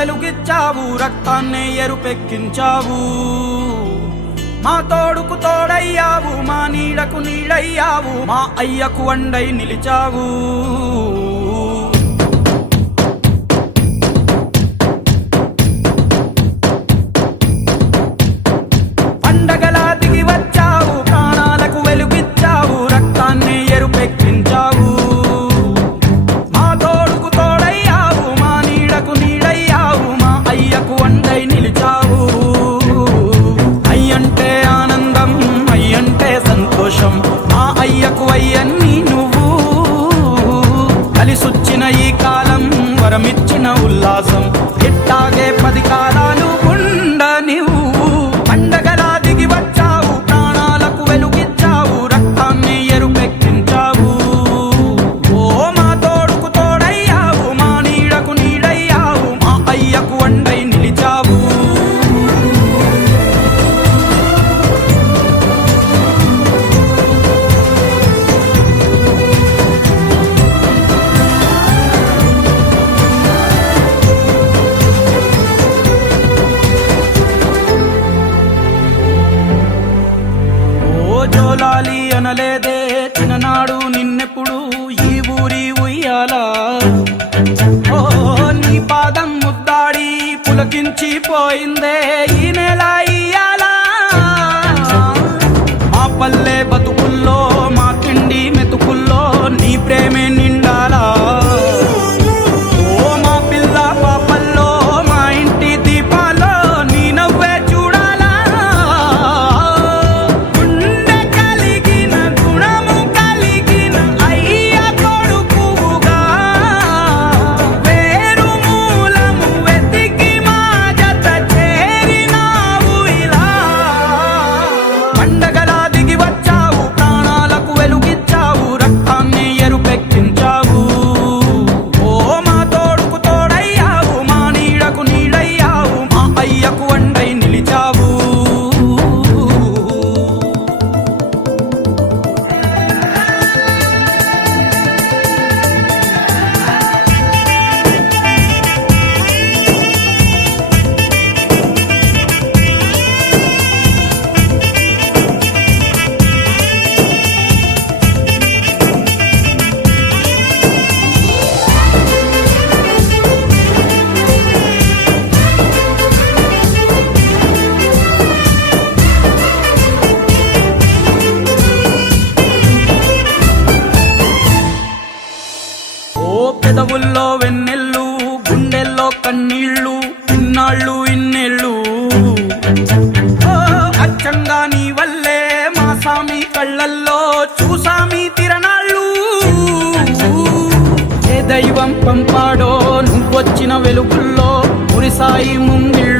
వెలుగిచ్చావు, రక్తాన్నే ఎరుపెక్కించావు. మా తోడుకు తోడయ్యావు, మా నీడకు నీడయ్యావు, మా అయ్యకు వండై నిలిచావు. పండగలా దిగి వచ్చావు, ప్రాణాలకు వెలుగిచ్చావు, రక్తాన్ని ఎరుపెక్కించావు. మా తోడుకు తోడయ్యావు, మా నీడకు నీడయ్యావు, మా అయ్యకు వండై నిలిచావు. అయ్యంటే ఆనందం, అయ్యంటే సంతోషం, మా అయ్యకు అయ్యన్ని నువ్వు. కలిసొచ్చిన ఈ కాలం వరమిచ్చిన ఉల్లాసం, ఇట్టాగే 10 కాలాలు ఉండ నువ్వు. పండగలా దిగి వచ్చావు, ప్రాణాలకు వెలుగిచ్చావు, రక్తాన్ని ఎరుపెక్కించావు. ఓ మా తోడుకు తోడయ్యావు, మా నీడకు నీడయ్యావు, మా అయ్యకు వండై నిలిచావు. జోలాలి అనలేదే చిన్ననాడు నిన్నెప్పుడు ఈ ఊరి ఉయ్యాలా. ఓ నీ పాదం ముద్దాడి పులకించిపోయిందే ఈ నెల ఇయ్యాలా. మా పల్లె బతుకుల్లో, మా తిండి మెతుకుల్లో నీ ప్రేమే నిండాలా. ఓ మా పిల్ల పాపల్లో, మా ఇంటి దీపాల్లో నీ నవ్వే చూడాలా. గుండె కలిగిన గుణము కలిగిన అయ్య కొడుకుగా, వేరు మూలము వెతికి మా జత చేరినావు ఇలా. పండగలా దిగి వచ్చావు, ప్రాణాలకు వెలుగిచ్చావు, రక్తాన్ని ఎరుపెక్కించావు. ఓ మా తోడుకు తోడయ్యావు, మా నీడకు నీడయ్యావు, మా అయ్యకు వండై నిలిచావు. ఓ పెదవుల్లో వెన్నెల్లు, గుండెల్లో కన్నీళ్ళు, ఇన్నాళ్ళు ఇన్నేళ్ళు. ఓ అచ్చంగా నీ వల్లే మా సామి కళ్ళల్లో చూసామి తిరణాళ్ళు. ఏ దైవం పంపాడో నువ్వొచ్చిన వెలుగుల్లో మురిసాయి ముంగిళ్ళు.